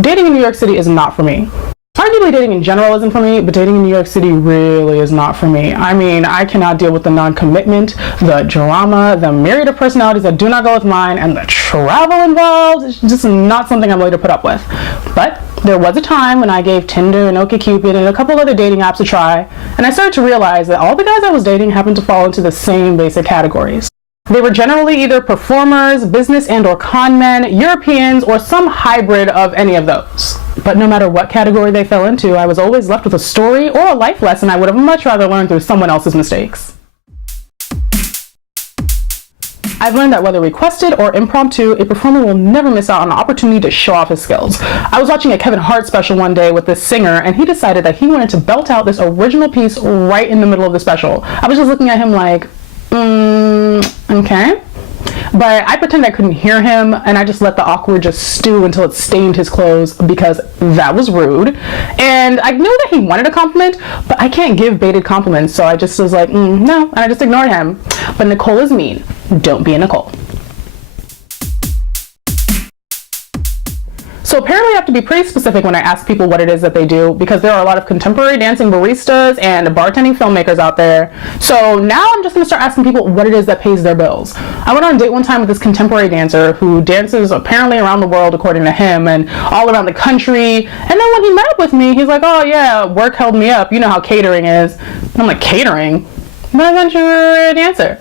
Dating in New York City is not for me. Arguably dating in general isn't for me, but dating in New York City really is not for me. I mean, I cannot deal with the non-commitment, the drama, the myriad of personalities that do not go with mine, and the travel involved. It's just not something I'm willing to put up with. But there was a time when I gave Tinder and OkCupid and a couple other dating apps a try, and I started to realize that all the guys I was dating happened to fall into the same basic categories. They were generally either performers, business and or con men, Europeans, or some hybrid of any of those. But no matter what category they fell into, I was always left with a story or a life lesson I would have much rather learned through someone else's mistakes. I've learned that whether requested or impromptu, a performer will never miss out on an opportunity to show off his skills. I was watching a Kevin Hart special one day with this singer, and he decided that he wanted to belt out this original piece right in the middle of the special. I was just looking at him like, okay. But I pretended I couldn't hear him, and I just let the awkward just stew until it stained his clothes, because that was rude. And I knew that he wanted a compliment, but I can't give baited compliments, so I just was like, no, and I just ignored him. But Nicole is mean. Don't be a Nicole. So apparently I have to be pretty specific when I ask people what it is that they do, because there are a lot of contemporary dancing baristas and bartending filmmakers out there. So now I'm just going to start asking people what it is that pays their bills. I went on a date one time with this contemporary dancer who dances apparently around the world, according to him, and all around the country. And then when he met up with me, he's like, oh yeah, work held me up. You know how catering is. And I'm like, catering? But I thought you were a dancer.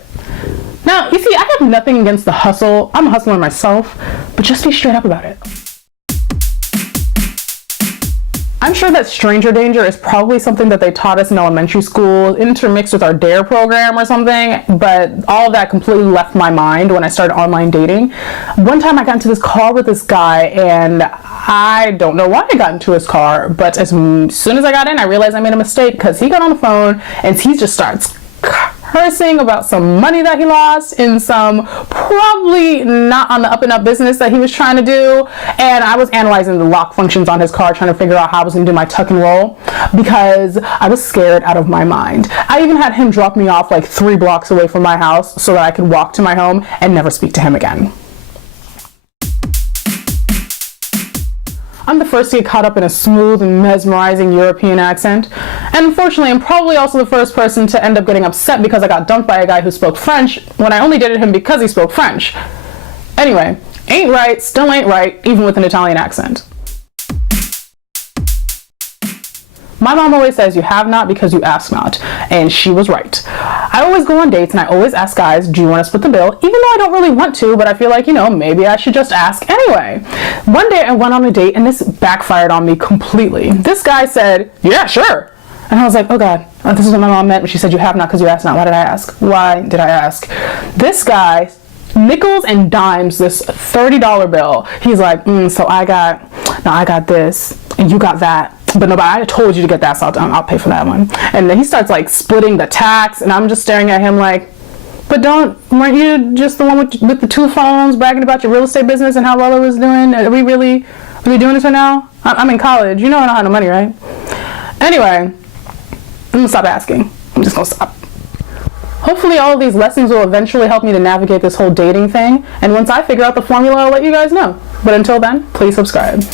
Now, you see, I have nothing against the hustle. I'm a hustler myself, but just be straight up about it. I'm sure that stranger danger is probably something that they taught us in elementary school, intermixed with our DARE program or something, but all of that completely left my mind when I started online dating. One time I got into this car with this guy, and I don't know why I got into his car, but as soon as I got in, I realized I made a mistake, because he got on the phone and he just starts cursing about some money that he lost in some probably not on the up and up business that he was trying to do. And I was analyzing the lock functions on his car, trying to figure out how I was going to do my tuck and roll, because I was scared out of my mind. I even had him drop me off like 3 blocks away from my house so that I could walk to my home and never speak to him again. I'm the first to get caught up in a smooth and mesmerizing European accent. And unfortunately, I'm probably also the first person to end up getting upset because I got dumped by a guy who spoke French when I only dated him because he spoke French. Anyway, ain't right, still ain't right, even with an Italian accent. My mom always says you have not because you ask not, and she was right. I always go on dates and I always ask guys, do you want to split the bill? Even though I don't really want to, but I feel like, maybe I should just ask anyway. One day I went on a date and this backfired on me completely. This guy said, yeah, sure. And I was like, oh God, this is what my mom meant when she said you have not because you asked not. Why did I ask? Why did I ask? This guy nickels and dimes this $30 bill. He's like, so I got this and you got that. But no, but I told you to get that, so I'll pay for that one. And then he starts like splitting the tax, and I'm just staring at him like, but weren't you just the one with the 2 phones bragging about your real estate business and how well it was doing? Are we doing this right now? I'm in college. You know I don't have no money, right? Anyway, I'm gonna stop asking. I'm just gonna stop. Hopefully all of these lessons will eventually help me to navigate this whole dating thing. And once I figure out the formula, I'll let you guys know. But until then, please subscribe.